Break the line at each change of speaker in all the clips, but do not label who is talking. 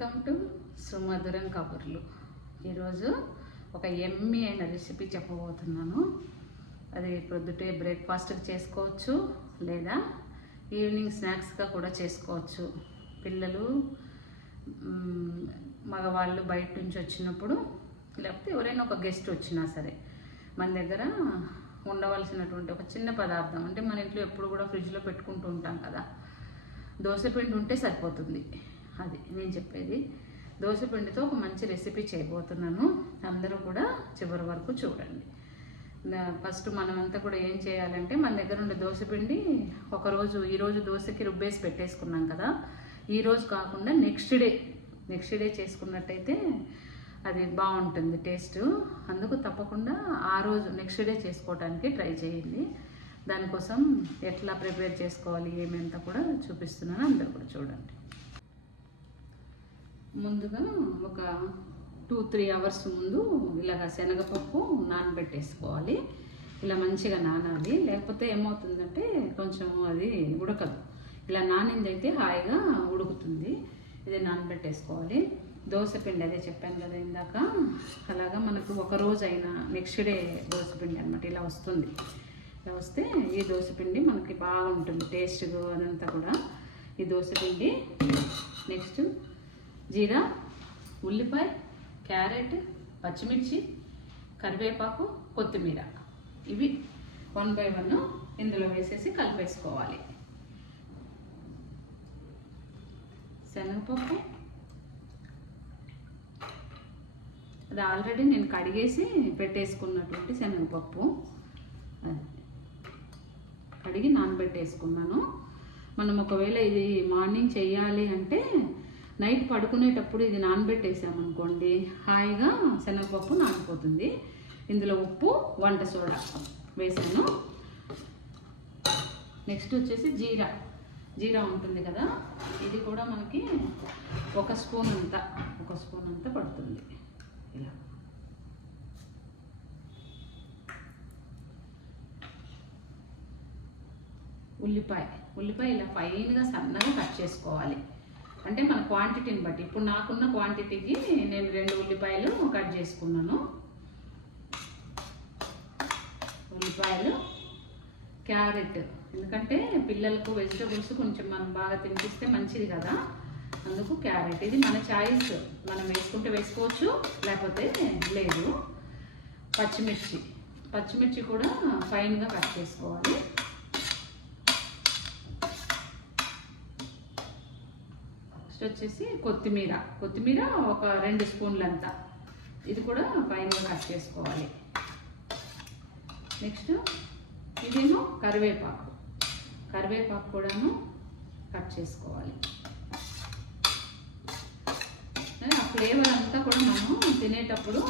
Welcome to సుమధురం కబుర్లు. ఈరోజు ఒక ఎమ్మి అయిన రెసిపీ చెప్పబోతున్నాను. అది ప్రొద్దుటే బ్రేక్ఫాస్ట్కి చేసుకోవచ్చు లేదా ఈవినింగ్ స్నాక్స్గా కూడా చేసుకోవచ్చు. పిల్లలు మగవాళ్ళు బయట నుంచి వచ్చినప్పుడు లేకపోతే ఎవరైనా ఒక గెస్ట్ వచ్చినా సరే మన దగ్గర ఉండవలసినటువంటి ఒక చిన్న పదార్థం అంటే మన ఇంట్లో ఎప్పుడు కూడా ఫ్రిడ్జ్లో పెట్టుకుంటూ ఉంటాం కదా. దోశపిండి ఉంటే సరిపోతుంది. అది నేను చెప్పేది. దోశపిండితో ఒక మంచి రెసిపీ చేయబోతున్నాను. అందరూ కూడా చివరి వరకు చూడండి. ఫస్ట్ మనమంతా కూడా ఏం చేయాలంటే మన దగ్గర ఉండే దోశపిండి ఒకరోజు ఈరోజు దోశకి రుబ్బేసి పెట్టేసుకున్నాం కదా. ఈరోజు కాకుండా నెక్స్ట్ డే నెక్స్ట్ డే చేసుకున్నట్టయితే అది బాగుంటుంది టేస్ట్. అందుకు తప్పకుండా ఆ రోజు నెక్స్ట్ డే చేసుకోవడానికి ట్రై చేయండి. దానికోసం ఎట్లా ప్రిపేర్ చేసుకోవాలి ఏమేంత కూడా చూపిస్తున్నాను. అందరు కూడా చూడండి. ముందుగా ఒక టూ త్రీ అవర్స్ ముందు ఇలాగ శనగపప్పు నానబెట్టేసుకోవాలి. ఇలా మంచిగా నానాలి. లేకపోతే ఏమవుతుందంటే కొంచెం అది ఉడకదు. ఇలా నానిందైతే హాయిగా ఉడుకుతుంది. ఇది నానబెట్టేసుకోవాలి. దోశ పిండి అదే చెప్పాను కదా ఇందాక. అలాగా మనకు ఒక రోజు అయినా నెక్స్ట్ డే దోశ పిండి అనమాట ఇలా వస్తుంది. ఇలా వస్తే ఈ దోశ పిండి మనకి బాగుంటుంది. టేస్ట్ అదంతా కూడా. ఈ దోశ పిండి నెక్స్ట్ జీరా ఉల్లిపాయ క్యారెట్ పచ్చిమిర్చి కరివేపాకు కొత్తిమీర. ఇవి వన్ బై వన్ ఇందులో వేసేసి కలిపేసుకోవాలి. శనగపప్పు. అది ఆల్రెడీ నేను కడిగేసి పెట్టేసుకున్నటువంటి శనగపప్పు. అది కడిగి నానబెట్టేసుకున్నాను. మనం ఒకవేళ ఇది మార్నింగ్ చేయాలి అంటే నైట్ పడుకునేటప్పుడు ఇది నానబెట్టేసామనుకోండి హాయిగా శనగపప్పు నానిపోతుంది ఇందులో ఉప్పు వంట సోడా వేసాను. నెక్స్ట్ వచ్చేసి జీరా. జీరా ఉంటుంది కదా ఇది కూడా మనకి ఒక స్పూన్ అంత ఒక స్పూన్ అంత పడుతుంది. ఇలా. ఉల్లిపాయ. ఉల్లిపాయ ఇలా ఫైన్గా సన్నగా కట్ చేసుకోవాలి. అంటే మన క్వాంటిటీని బట్టి. ఇప్పుడు నాకున్న క్వాంటిటీకి నేను రెండు ఉల్లిపాయలు కట్ చేసుకున్నాను. ఉల్లిపాయలు క్యారెట్. ఎందుకంటే పిల్లలకు వెజిటబుల్స్ కొంచెం మనం బాగా తినిపిస్తే మంచిది కదా. అందుకు క్యారెట్. ఇది మన చాయిస్ మనం వేసుకుంటే వేసుకోవచ్చు లేకపోతే లేదు. పచ్చిమిర్చి. పచ్చిమిర్చి కూడా ఫైన్గా కట్ చేసుకోవాలి. నెక్స్ట్ వచ్చేసి కొత్తిమీర. కొత్తిమీర ఒక రెండు స్పూన్లంతా. ఇది కూడా పైన కట్ చేసుకోవాలి. నెక్స్ట్ ఇదేమో కరివేపాకు. కరివేపాకు కూడాను కట్ చేసుకోవాలి. ఆ ఫ్లేవర్ అంతా కూడా మనం తినేటప్పుడు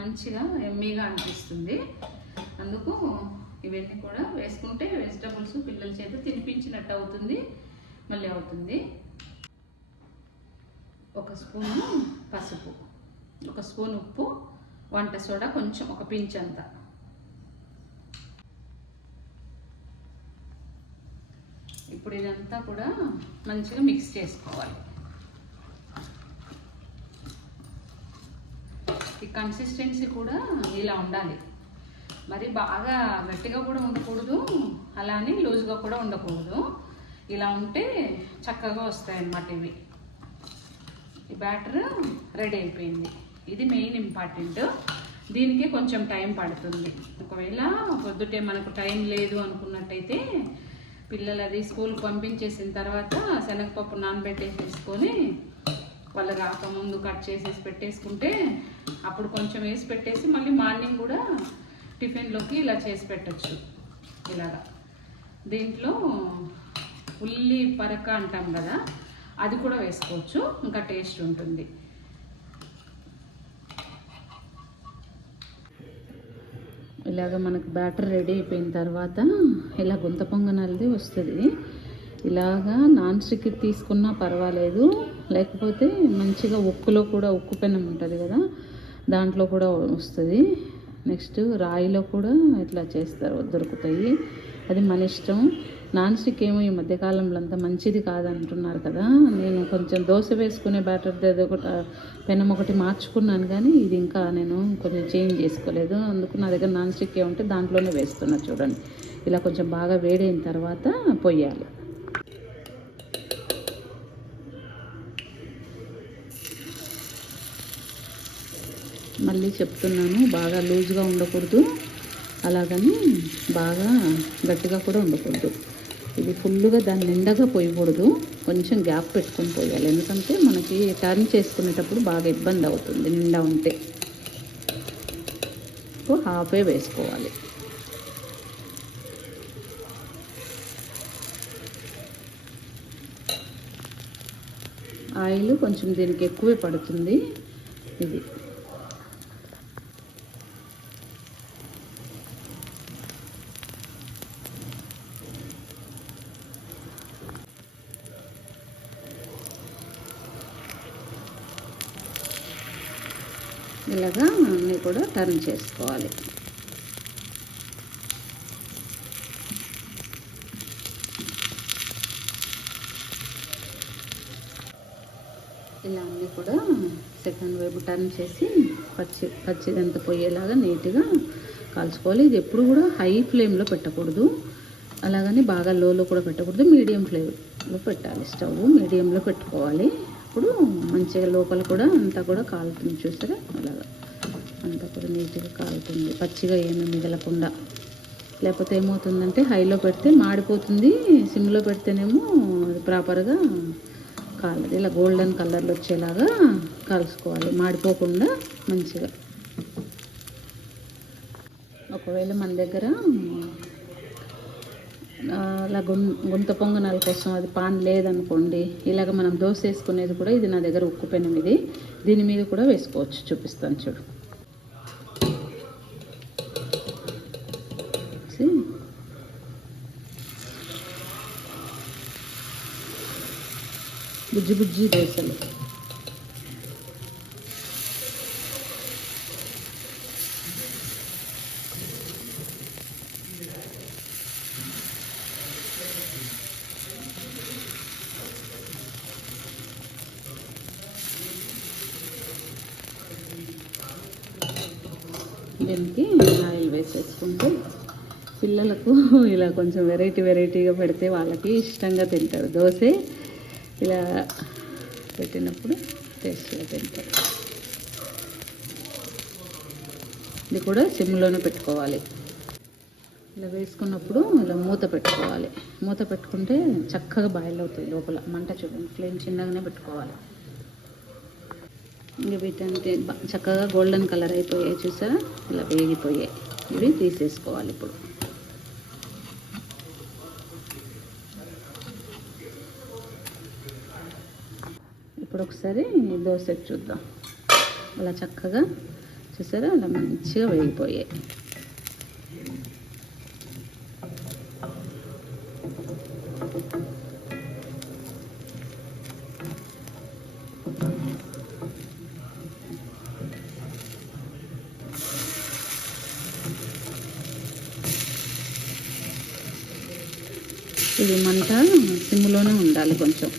మంచిగా ఎమ్మీగా అనిపిస్తుంది. అందుకు ఇవన్నీ కూడా వేసుకుంటే వెజిటబుల్స్ పిల్లల చేత తినిపించినట్టు అవుతుంది మళ్ళీ అవుతుంది. ఒక స్పూను పసుపు. ఒక స్పూన్ ఉప్పు వంట సోడా కొంచెం ఒక పించ్ అంతా. ఇప్పుడు ఇదంతా కూడా మంచిగా మిక్స్ చేసుకోవాలి. ఈ కన్సిస్టెన్సీ కూడా ఇలా ఉండాలి. మరి బాగా గట్టిగా కూడా ఉండకూడదు అలానే లూజ్గా కూడా ఉండకూడదు. ఇలా ఉంటే చక్కగా వస్తాయి అన్నమాట ఇవి. ఈ బ్యాటర్ రెడీ అయిపోయింది. ఇది మెయిన్ ఇంపార్టెంట్. దీనికి కొంచెం టైం పడుతుంది. ఒకవేళ పొద్దుటే మనకు టైం లేదు అనుకున్నట్టయితే పిల్లలు అది స్కూల్కి పంపించేసిన తర్వాత శనగపప్పు నానబెట్టేసేసుకొని వాళ్ళు రాకముందు కట్ చేసేసి పెట్టేసుకుంటే అప్పుడు కొంచెం వేసి పెట్టేసి మళ్ళీ మార్నింగ్ కూడా టిఫిన్లోకి ఇలా చేసి పెట్టచ్చు. ఇలాగా. దీంట్లో ఉల్లి పరక అంటాం కదా అది కూడా వేసుకోవచ్చు. ఇంకా టేస్ట్ ఉంటుంది. ఇలాగ మనకు బ్యాటర్ రెడీ అయిపోయిన తర్వాత ఇలా గుంత పొంగనల్ది వస్తుంది. ఇలాగా నాన్ స్టిక్ తీసుకున్నా పర్వాలేదు. లేకపోతే మంచిగా ఉక్కులో కూడా ఉక్కు పెనం ఉంటుంది కదా దాంట్లో కూడా వస్తుంది. నెక్స్ట్ రాయిలో కూడా ఇట్లా చేస్తారు దొరుకుతాయి. అది మన ఇష్టం. నాన్ స్టిక్ ఏమో ఈ మధ్యకాలంలో అంత మంచిది కాదంటున్నారు కదా. నేను కొంచెం దోశ వేసుకునే బ్యాటర్ ఏదో ఒకటి పెనం ఒకటి మార్చుకున్నాను కానీ ఇది ఇంకా నేను కొంచెం చేంజ్ చేసుకోలేదు. అందుకు నా దగ్గర నాన్ స్టిక్ ఏముంటే దాంట్లోనే వేస్తున్నా చూడండి. ఇలా కొంచెం బాగా వేడైన తర్వాత పొయ్యాలి. మళ్ళీ చెప్తున్నాను బాగా లూజ్గా ఉండకూడదు. అలాగని బాగా గట్టిగా కూడా ఉండకూడదు. ఇది ఫుల్గా దాని నిండగా పోయకూడదు. కొంచెం గ్యాప్ పెట్టుకొని పోయాలి. ఎందుకంటే మనకి టర్న్ చేసుకునేటప్పుడు బాగా ఇబ్బంది అవుతుంది నిండా ఉంటే. హాఫే వేసుకోవాలి. ఆయిల్ కొంచెం దీనికి ఎక్కువే పడుతుంది. ఇది. ఇలాగా అన్నీ కూడా టర్న్ చేసుకోవాలి. ఇలా అన్నీ కూడా సెకండ్ వైపు టర్న్ చేసి పచ్చి పచ్చిదంతా పోయేలాగా నీట్గా కాల్చుకోవాలి. ఇది ఎప్పుడు కూడా హై ఫ్లేమ్లో పెట్టకూడదు. అలాగని బాగా లోలో కూడా పెట్టకూడదు. మీడియం ఫ్లేమ్లో పెట్టాలి. స్టవ్ మీడియంలో పెట్టుకోవాలి. అప్పుడు మంచిగా లోపల కూడా అంతా కూడా కాలుతుంది చూసారా? అలాగా. అంతా కూడా నీట్గా కాలుతుంది. పచ్చిగా ఏమీ మిగలకుండా. లేకపోతే ఏమవుతుందంటే హైలో పెడితే మాడిపోతుంది సిమ్లో పెడితేనేమో అది ప్రాపర్గా కాలదు. ఇలా గోల్డెన్ కలర్లో వచ్చేలాగా కలుసుకోవాలి మాడిపోకుండా మంచిగా. ఒకవేళ మన దగ్గర అలా గుం గుంత పొంగనాల కోసం అది పాన్ లేదనుకోండి ఇలాగ మనం దోశ వేసుకునేది కూడా ఇది నా దగ్గర ఉక్కు పెనం ఇది. దీని మీద కూడా వేసుకోవచ్చు చూపిస్తాను చూడు. బుజ్జి బుజ్జి దోశలు. చికెన్కి ఆయిల్ వేసేసుకుంటే పిల్లలకు ఇలా కొంచెం వెరైటీ వెరైటీగా పెడితే వాళ్ళకి ఇష్టంగా తింటారు. దోశ ఇలా పెట్టినప్పుడు టేస్ట్గా తింటారు. ఇది కూడా సిమ్లోనే పెట్టుకోవాలి. ఇలా వేసుకున్నప్పుడు ఇలా మూత పెట్టుకోవాలి. మూత పెట్టుకుంటే చక్కగా బాయిల్ అవుతుంది లోపల. మంట చూడండి ఫ్లేమ్ చిన్నగానే పెట్టుకోవాలి. ఇంక వీటంటే చక్కగా గోల్డెన్ కలర్ అయిపోయాయి చూసారా? ఇలా వేగిపోయాయి. ఇవి తీసేసుకోవాలి ఇప్పుడు. ఇప్పుడు ఒకసారి దోశ చూద్దాం. అలా చక్కగా చూసారా? అలా మంచిగా వేగిపోయాయి. ఇది మంట సిమ్లోనే ఉండాలి కొంచెం.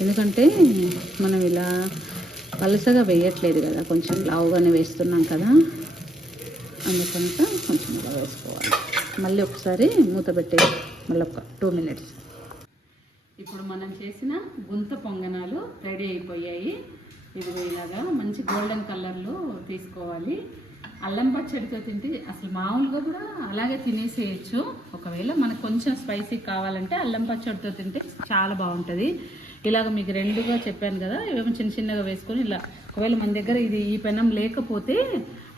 ఎందుకంటే మనం ఇలా పలసగా వేయట్లేదు కదా కొంచెం లావుగానే వేస్తున్నాం కదా. అందుకనుక కొంచెం ఇలా వేసుకోవాలి. మళ్ళీ ఒకసారి మూత పెట్టే మళ్ళీ ఒక టూ మినిట్స్. ఇప్పుడు మనం చేసిన గుంత పొంగనాలు రెడీ అయిపోయాయి. ఇది ఇలాగా మంచి గోల్డెన్ కలర్లో తీసుకోవాలి. అల్లం పచ్చడితో తింటే అసలు మామూలుగా కూడా అలాగే తినేసేయచ్చు. ఒకవేళ మనకు కొంచెం స్పైసీ కావాలంటే అల్లం పచ్చడితో తింటే చాలా బాగుంటుంది. ఇలాగ మీకు రెండుగా చెప్పాను కదా ఇవేమో చిన్న చిన్నగా వేసుకొని ఇలా ఒకవేళ మన దగ్గర ఇది ఈ పెనం లేకపోతే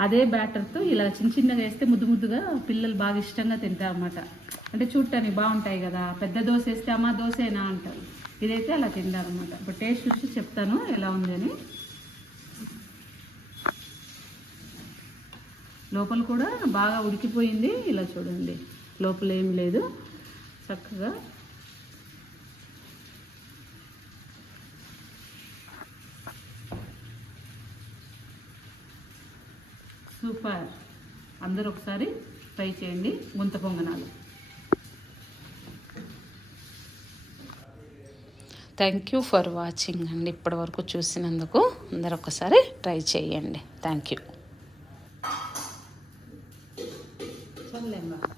అదే బ్యాటర్తో ఇలా చిన్న చిన్నగా వేస్తే ముద్దు ముద్దుగా పిల్లలు బాగా ఇష్టంగా తింటారు అన్నమాట. అంటే చూడటానికి బాగుంటాయి కదా పెద్ద దోశ వేస్తే అమ్మ దోశేనా అంటారు. ఇదైతే అలా తింటారనమాట ఇప్పుడు టేస్ట్ చూసి చెప్తాను ఎలా ఉంది అని. లోపల కూడా బాగా ఉడికిపోయింది. ఇలా చూడండి. లోపల ఏం లేదు. చక్కగా సూపర్. అందరూ ఒకసారి ట్రై చేయండి. గుంత పొంగనాలు. థ్యాంక్ యూ ఫర్ వాచింగ్ అండి. ఇప్పటివరకు చూసినందుకు అందరు ఒకసారి ట్రై చేయండి. Thank you